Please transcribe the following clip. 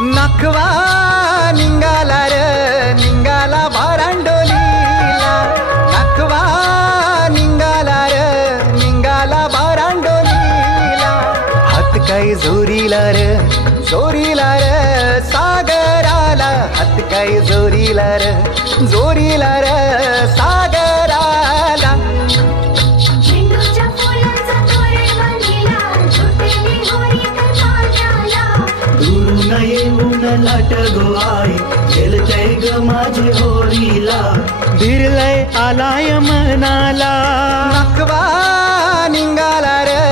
नखवा निघाला र निघाला भारांडोलीला, नखवा निघाला र निघाला भारांडोलीला. हात काही जोरीला र जोरीला र सागराला, हात काही जोरीला र जोरीला र सागराला. झेंडूच्या फुलांचा तोरण बांधिला, झोपेली होळी तर पाण्याला. दुरून येऊन लाट गो आई, खेळतय ग माझे होरीला. भिरलय आलाय मनाला, नखवा निघाला र